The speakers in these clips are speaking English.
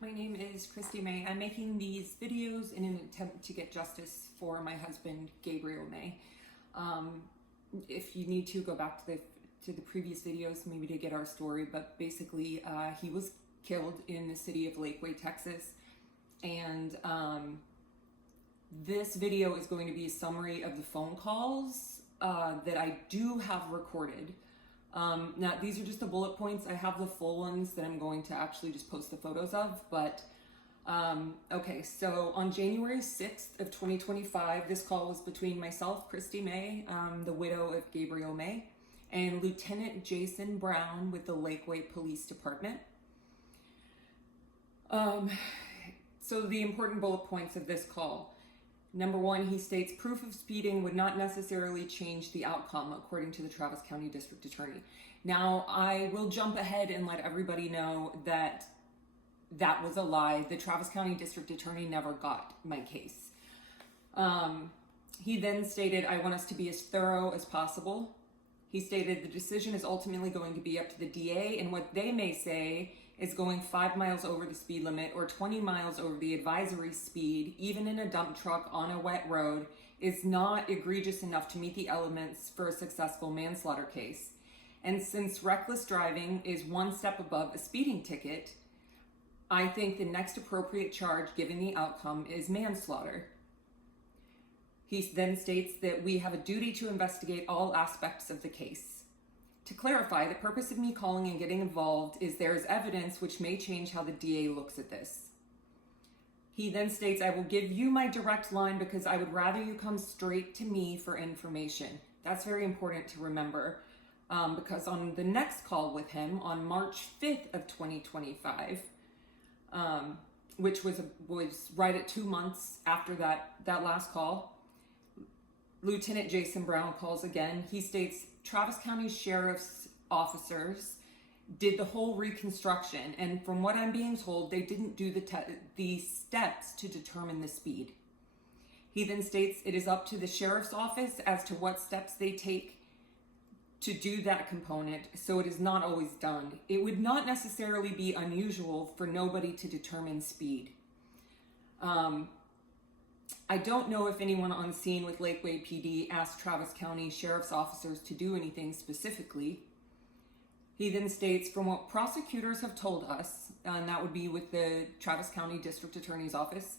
my name is Christy May. I'm making these videos in an attempt to get justice for my husband, Gabriel May. If you need to, go back to the previous videos, maybe to get our story, but basically he was killed in the city of Lakeway, Texas. And this video is going to be a summary of the phone calls that I do have recorded. Now, these are just the bullet points. I have the full ones that I'm going to actually just post the photos of, but okay, so on January 6th of 2025, this call was between myself, Christy May, the widow of Gabriel May, and Lieutenant Jason Brown with the Lakeway Police Department. So the important bullet points of this call. Number one, he states proof of speeding would not necessarily change the outcome, according to the Travis County District Attorney. Now, I will jump ahead and let everybody know that that was a lie. The Travis County District Attorney never got my case. He then stated, I want us to be as thorough as possible. He stated the decision is ultimately going to be up to the DA, and what they may say is going 5 miles over the speed limit or 20 miles over the advisory speed, even in a dump truck on a wet road, is not egregious enough to meet the elements for a successful manslaughter case. And since reckless driving is one step above a speeding ticket, I think the next appropriate charge given the outcome is manslaughter. He then states that we have a duty to investigate all aspects of the case. To clarify, the purpose of me calling and getting involved is there is evidence which may change how the DA looks at this. He then states, I will give you my direct line because I would rather you come straight to me for information. That's very important to remember because on the next call with him on March 5th of 2025, which was right at 2 months after that last call, Lieutenant Jason Brown calls again. He states Travis County Sheriff's officers did the whole reconstruction, and from what I'm being told, they didn't do the steps to determine the speed. He then states it is up to the Sheriff's office as to what steps they take to do that component, so it is not always done. It would not necessarily be unusual for nobody to determine speed. I don't know if anyone on scene with Lakeway PD asked Travis County Sheriff's officers to do anything specifically. He then states, from what prosecutors have told us, and that would be with the Travis County District Attorney's Office,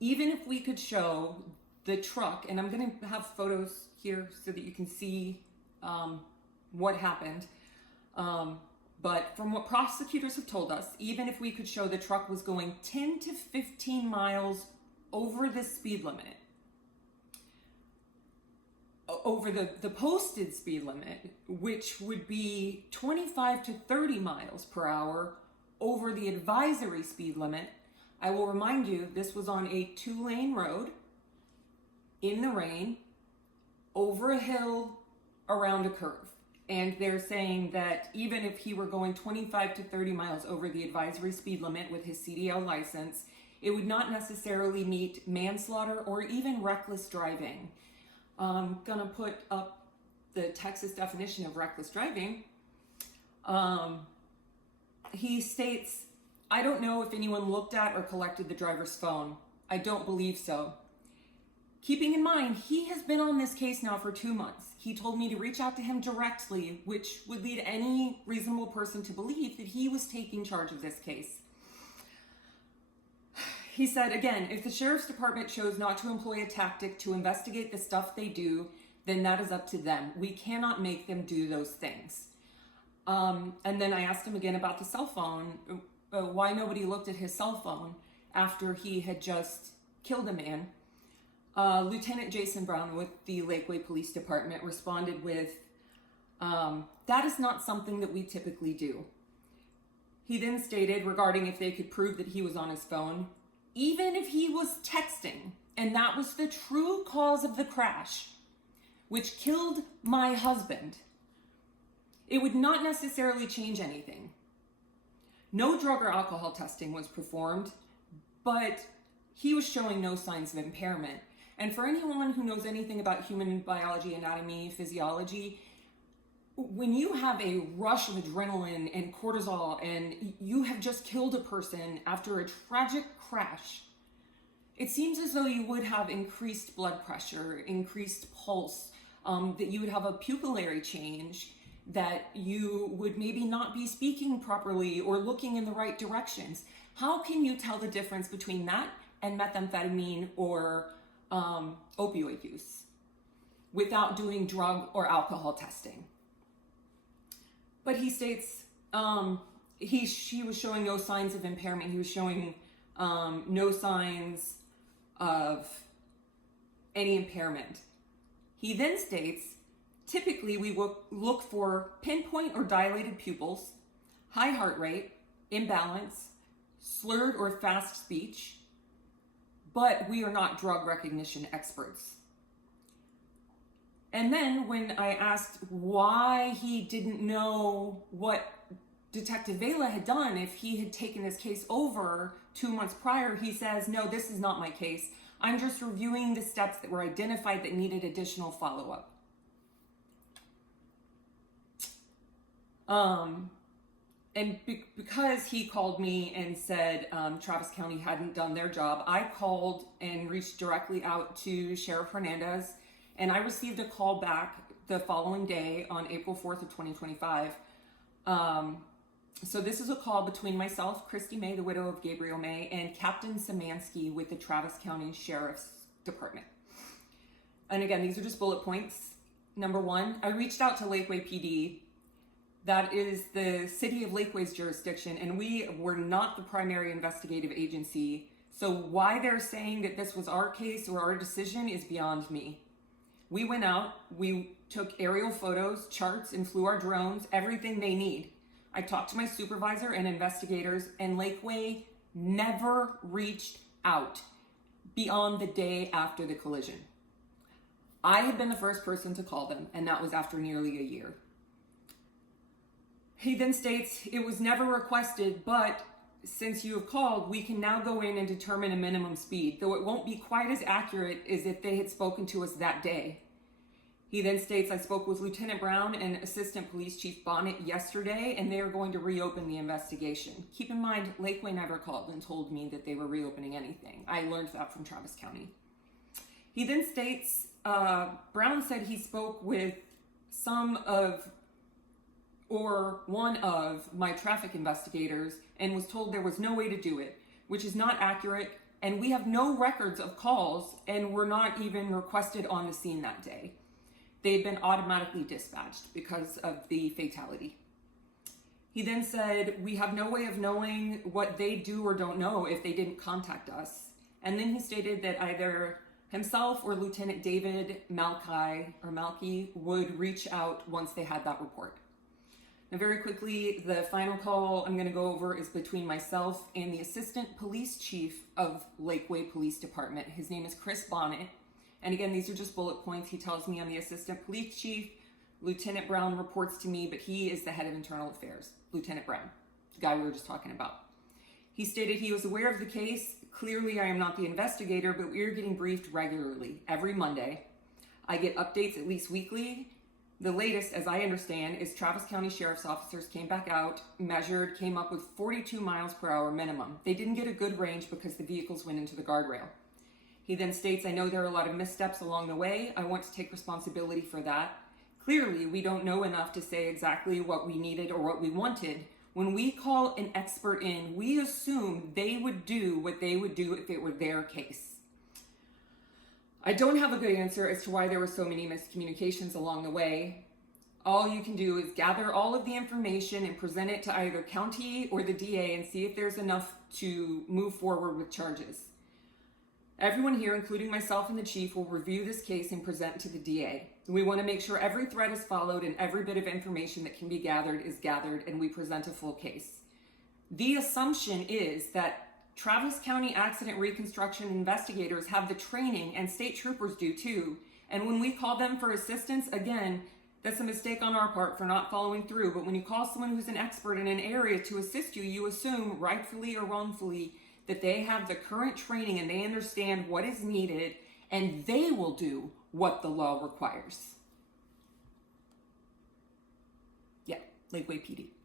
even if we could show the truck, and I'm going to have photos here so that you can see what happened, but from what prosecutors have told us, even if we could show the truck was going 10 to 15 miles over the speed limit, over the posted speed limit, which would be 25 to 30 miles per hour over the advisory speed limit. I will remind you, this was on a 2-lane road in the rain, over a hill, around a curve. And they're saying that even if he were going 25 to 30 miles over the advisory speed limit with his CDL license, it would not necessarily meet manslaughter or even reckless driving. I'm gonna put up the Texas definition of reckless driving. He states, I don't know if anyone looked at or collected the driver's phone. I don't believe so. Keeping in mind, he has been on this case now for 2 months. He told me to reach out to him directly, which would lead any reasonable person to believe that he was taking charge of this case. He said, again, if the Sheriff's Department chose not to employ a tactic to investigate the stuff they do, then that is up to them. We cannot make them do those things. And then I asked him again about the cell phone, why nobody looked at his cell phone after he had just killed a man. Lieutenant Jason Brown with the Lakeway Police Department responded with, that is not something that we typically do. He then stated regarding if they could prove that he was on his phone, even if he was texting, and that was the true cause of the crash, which killed my husband, it would not necessarily change anything. No drug or alcohol testing was performed, but he was showing no signs of impairment. And for anyone who knows anything about human biology, anatomy, physiology, when you have a rush of adrenaline and cortisol and you have just killed a person after a tragic crash, it seems as though you would have increased blood pressure, increased pulse, that you would have a pupillary change, that you would maybe not be speaking properly or looking in the right directions. How can you tell the difference between that and methamphetamine or opioid use without doing drug or alcohol testing? But he states he was showing no signs of impairment. He was showing no signs of any impairment. He then states, typically we look for pinpoint or dilated pupils, high heart rate, imbalance, slurred or fast speech, but we are not drug recognition experts. And then when I asked why he didn't know what Detective Vela had done, if he had taken this case over 2 months prior, he says, no, this is not my case. I'm just reviewing the steps that were identified that needed additional follow-up. And because he called me and said Travis County hadn't done their job, I called and reached directly out to Sheriff Hernandez, and I received a call back the following day on April 4th of 2025. So this is a call between myself, Christy May, the widow of Gabriel May, and Captain Samansky with the Travis County Sheriff's Department. And again, these are just bullet points. Number one, I reached out to Lakeway PD. That is the city of Lakeway's jurisdiction, and we were not the primary investigative agency. So why they're saying that this was our case or our decision is beyond me. We went out, we took aerial photos, charts, and flew our drones, everything they need. I talked to my supervisor and investigators, and Lakeway never reached out beyond the day after the collision. I had been the first person to call them, and that was after nearly a year. He then states, it was never requested, but since you have called, we can now go in and determine a minimum speed, though it won't be quite as accurate as if they had spoken to us that day. He then states, I spoke with Lieutenant Brown and Assistant Police Chief Bonnet yesterday, and they are going to reopen the investigation. Keep in mind, Lakeway never called and told me that they were reopening anything. I learned that from Travis County. He then states, Brown said he spoke with one of my traffic investigators and was told there was no way to do it, which is not accurate, and we have no records of calls and were not even requested on the scene that day. They'd been automatically dispatched because of the fatality. He then said, we have no way of knowing what they do or don't know if they didn't contact us. And then he stated that either himself or Lieutenant David Malky would reach out once they had that report. Now, very quickly, the final call I'm going to go over is between myself and the Assistant Police Chief of Lakeway Police Department. His name is Chris Bonnet. And again, these are just bullet points. He tells me I'm the Assistant Police Chief. Lieutenant Brown reports to me, but he is the head of internal affairs. Lieutenant Brown, the guy we were just talking about. He stated he was aware of the case. Clearly, I am not the investigator, but we are getting briefed regularly every Monday. I get updates at least weekly. The latest, as I understand, is Travis County Sheriff's officers came back out, measured, came up with 42 miles per hour minimum. They didn't get a good range because the vehicles went into the guardrail. He then states, I know there are a lot of missteps along the way. I want to take responsibility for that. Clearly, we don't know enough to say exactly what we needed or what we wanted. When we call an expert in, we assume they would do what they would do if it were their case. I don't have a good answer as to why there were so many miscommunications along the way. All you can do is gather all of the information and present it to either county or the DA and see if there's enough to move forward with charges. Everyone here, including myself and the chief, will review this case and present to the DA. We want to make sure every thread is followed and every bit of information that can be gathered is gathered, and we present a full case. The assumption is that Travis County Accident Reconstruction investigators have the training, and state troopers do too. And when we call them for assistance, again, that's a mistake on our part for not following through. But when you call someone who's an expert in an area to assist you, you assume, rightfully or wrongfully, that they have the current training and they understand what is needed, and they will do what the law requires. Lakeway PD.